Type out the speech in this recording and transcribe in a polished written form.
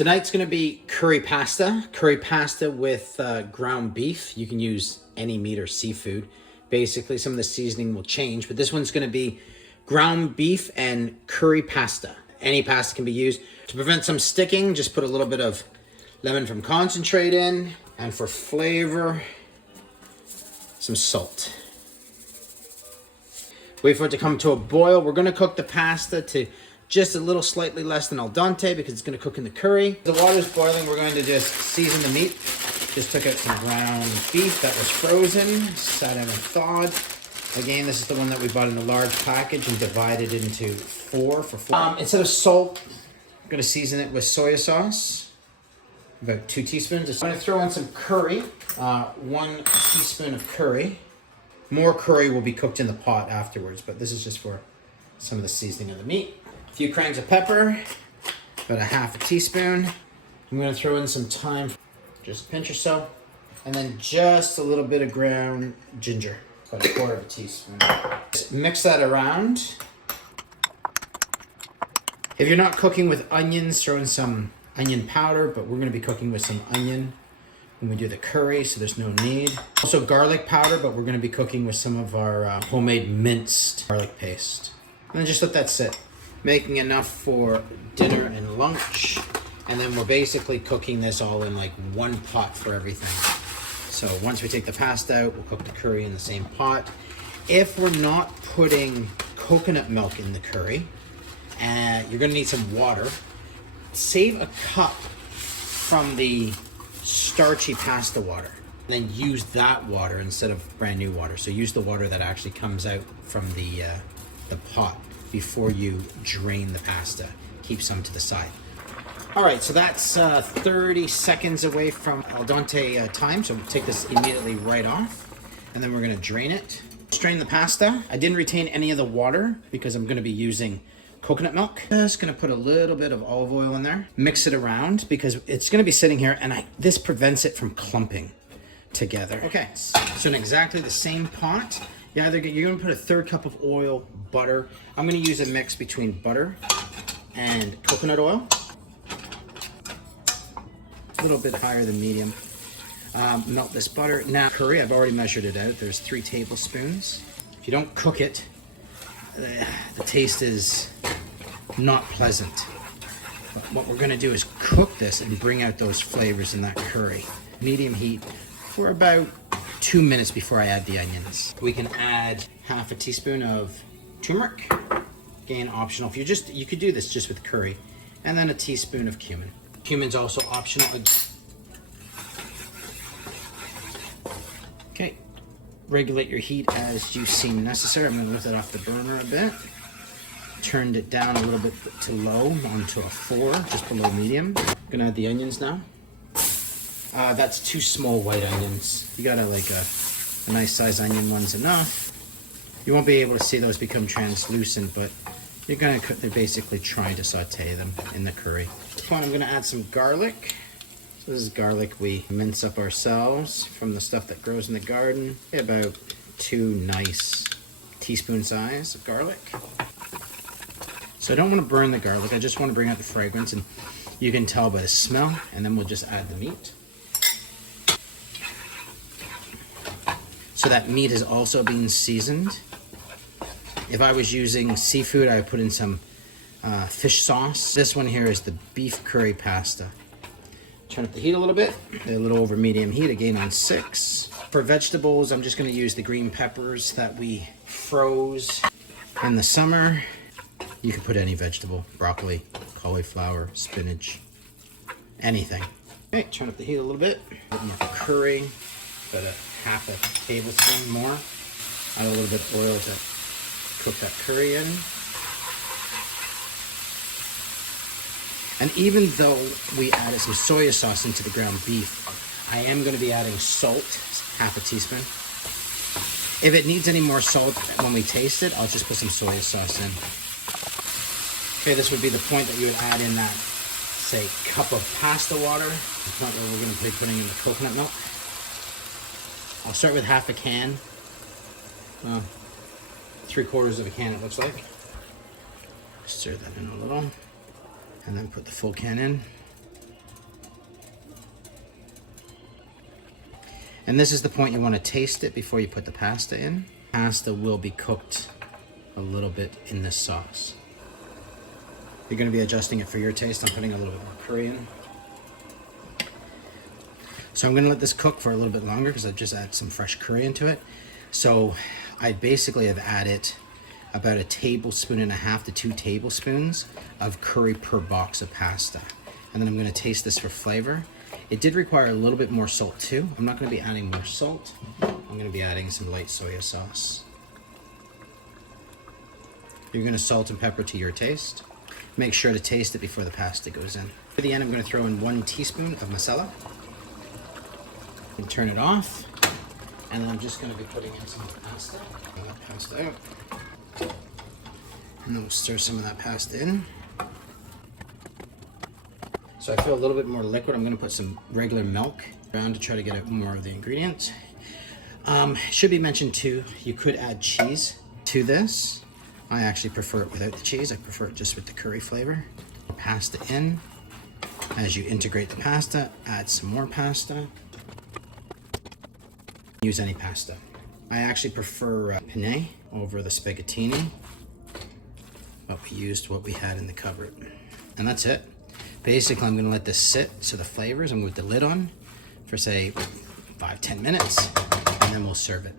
Tonight's gonna be curry pasta with ground beef. You can use any meat or seafood. Basically, some of the seasoning will change, but this one's gonna be ground beef and curry pasta. Any pasta can be used. To prevent some sticking, just put a little bit of lemon from concentrate in, and for flavor, some salt. Wait for it to come to a boil. We're gonna cook the pasta to just a little slightly less than al dente because it's gonna cook in the curry. The water's boiling, we're going to just season the meat. Just took out some ground beef that was frozen, sat out and thawed. Again, this is the one that we bought in a large package and divided into four for four. Instead of salt, I'm gonna season it with soya sauce, about 2 teaspoons. I'm gonna throw in some curry, 1 teaspoon of curry. More curry will be cooked in the pot afterwards, but this is just for some of the seasoning of the meat. A few cranks of pepper, about a half a teaspoon. I'm gonna throw in some thyme, just a pinch or so. And then just a little bit of ground ginger, about 1/4 teaspoon. Just mix that around. If you're not cooking with onions, throw in some onion powder, but we're gonna be cooking with some onion when we do the curry, so there's no need. Also garlic powder, but we're gonna be cooking with some of our homemade minced garlic paste. And then just let that sit. Making enough for dinner and lunch. And then we're basically cooking this all in like one pot for everything. So once we take the pasta out, we'll cook the curry in the same pot. If we're not putting coconut milk in the curry, you're gonna need some water. Save a cup from the starchy pasta water. And then use that water instead of brand new water. So use the water that actually comes out from the pot before you drain the pasta. Keep some to the side. All right, so that's 30 seconds away from al dente time. So we'll take this immediately right off, and then we're gonna drain it. Strain the pasta. I didn't retain any of the water because I'm gonna be using coconut milk. Just gonna put a little bit of olive oil in there. Mix it around because it's gonna be sitting here, and this prevents it from clumping together. Okay, so in exactly the same pot, you're gonna put a 1/3 cup of oil, butter. I'm gonna use a mix between butter and coconut oil. A little bit higher than medium. Melt this butter. Now, curry, I've already measured it out. There's 3 tablespoons. If you don't cook it, the taste is not pleasant. But what we're gonna do is cook this and bring out those flavors in that curry. Medium heat for about 2 minutes before I add the onions. We can add half a teaspoon of turmeric. Again, optional. You could do this just with curry. And then a teaspoon of cumin. Cumin's also optional. Okay, regulate your heat as you seem necessary. I'm gonna lift it off the burner a bit. Turned it down a little bit to low, onto a 4, just below medium. Gonna add the onions now. That's 2 small white onions. You got a nice size onion, one's enough. You won't be able to see those become translucent, but they're basically trying to saute them in the curry. At this point, I'm gonna add some garlic. So this is garlic we mince up ourselves from the stuff that grows in the garden. About 2 nice teaspoon size of garlic. So I don't want to burn the garlic, I just want to bring out the fragrance, and you can tell by the smell, and then we'll just add the meat. So that meat is also being seasoned. If I was using seafood, I would put in some fish sauce. This one here is the beef curry pasta. Turn up the heat a little bit, a little over medium heat, again on 6. For vegetables, I'm just gonna use the green peppers that we froze in the summer. You can put any vegetable, broccoli, cauliflower, spinach, anything. Okay, turn up the heat a little bit. A bit more curry, about a half a tablespoon more. Add a little bit of oil to cook that curry in. And even though we added some soya sauce into the ground beef, I am going to be adding salt, half a teaspoon. If it needs any more salt when we taste it, I'll just put some soya sauce in. Okay, this would be the point that you would add in that, say, cup of pasta water, the point where we're going to be putting in the coconut milk. I'll start with half a can. 3/4 of a can, it looks like. Stir that in a little. And then put the full can in. And this is the point you want to taste it before you put the pasta in. Pasta will be cooked a little bit in this sauce. You're going to be adjusting it for your taste. I'm putting a little bit more curry in. So I'm going to let this cook for a little bit longer because I've just added some fresh curry into it. So I basically have added about 1.5 tablespoons to 2 tablespoons of curry per box of pasta. And then I'm going to taste this for flavor. It did require a little bit more salt too. I'm not going to be adding more salt. I'm going to be adding some light soya sauce. You're going to salt and pepper to your taste. Make sure to taste it before the pasta goes in. For the end, I'm going to throw in 1 teaspoon of masala. And turn it off. And then I'm just going to be putting in some of the pasta. Pull that pasta out. And then we'll stir some of that pasta in. So I feel a little bit more liquid. I'm going to put some regular milk around to try to get out more of the ingredients. Should be mentioned too, you could add cheese to this. I actually prefer it without the cheese. I prefer it just with the curry flavor. Pasta in. As you integrate the pasta, add some more pasta. Use any pasta. I actually prefer penne over the spaghettini, but we used what we had in the cupboard. And that's it. Basically, I'm gonna let this sit so the flavors, I'm gonna put the lid on for say 5-10 minutes, and then we'll serve it.